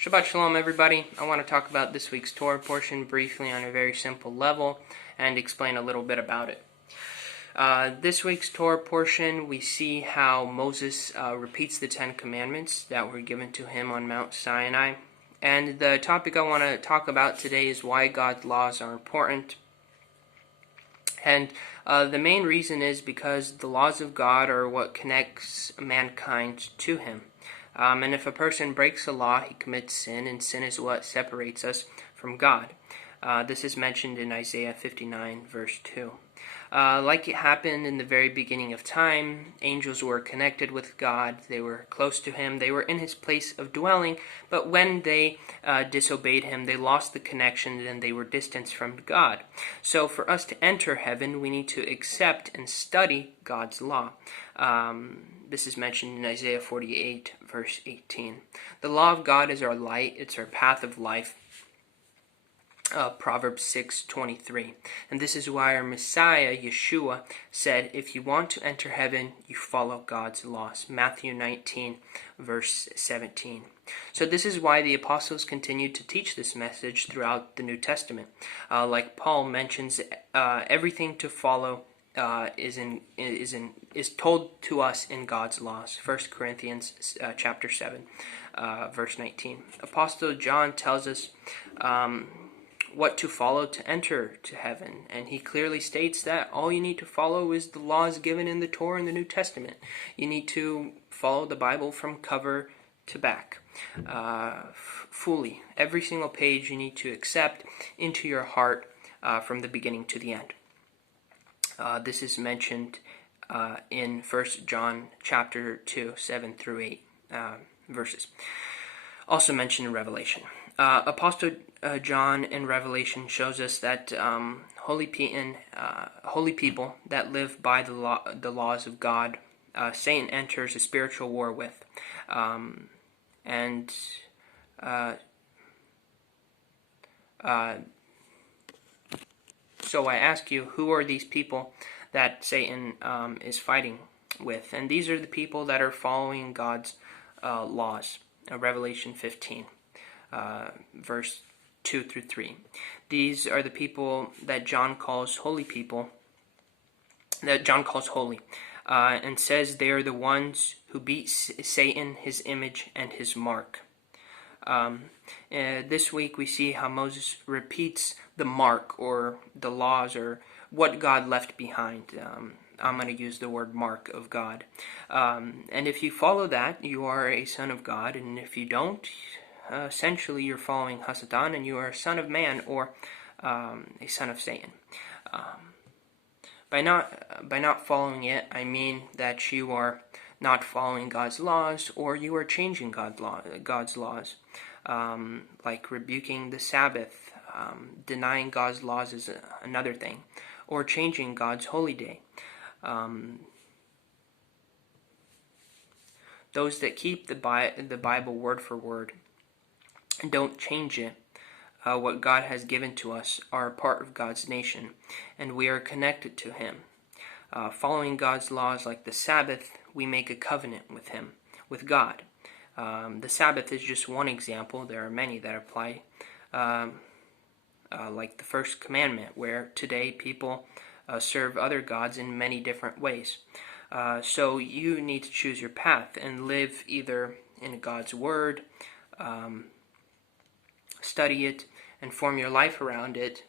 Shabbat Shalom, everybody. I want to talk about this week's Torah portion briefly on a very simple level and explain a little bit about it. This week's Torah portion, we see how Moses repeats the Ten Commandments that were given to him on Mount Sinai. And the topic I want to talk about today is why God's laws are important. And the main reason is because the laws of God are what connects mankind to Him. And if a person breaks a law, he commits sin, and sin is what separates us from God. This is mentioned in Isaiah 59, verse 2. Like it happened in the very beginning of time, angels were connected with God, they were close to Him, they were in His place of dwelling, but when they disobeyed Him, they lost the connection and they were distanced from God. So for us to enter heaven, we need to accept and study God's law. This is mentioned in Isaiah 48, verse 18. The law of God is our light, it's our path of life. Proverbs 6:23. And this is why our Messiah, Yeshua, said, if you want to enter heaven, you follow God's laws. Matthew 19, verse 17. So this is why the apostles continued to teach this message throughout the New Testament. Like Paul mentions, everything to follow is told to us in God's laws. 1 Corinthians chapter 7, verse 19. Apostle John tells us what to follow to enter to heaven, and he clearly states that all you need to follow is the laws given in the Torah and the New Testament. You need to follow the Bible from cover to back, fully. Every single page you need to accept into your heart from the beginning to the end. This is mentioned in 1 John chapter 2, 7 through 8 verses. Also mentioned in Revelation. Apostle John in Revelation shows us that holy people that live by the laws of God, Satan enters a spiritual war with. So I ask you, who are these people that Satan is fighting with? And these are the people that are following God's laws. Revelation 15, verse 2 through 3. These are the people that John calls holy people, that John calls holy, and says they are the ones who beat Satan, his image, and his mark. This week we see how Moses repeats the mark, or the laws, or what God left behind. I'm going to use the word mark of God. And if you follow that, you are a son of God, and if you don't, essentially you're following Hasatan, and you are a son of man, or a son of Satan. By not following it, I mean that you are not following God's laws, or you are changing God's laws, like rebuking the Sabbath, denying God's laws is another thing, or changing God's holy day. Those that keep the Bible word for word and don't change it, what God has given to us, are a part of God's nation, and we are connected to Him. Following God's laws like the Sabbath, we make a covenant with Him, with God. The Sabbath is just one example. There are many that apply, like the first commandment, where today people serve other gods in many different ways. So you need to choose your path and live either in God's Word, study it, and form your life around it,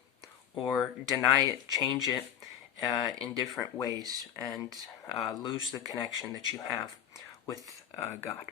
or deny it, change it in different ways, and lose the connection that you have with God.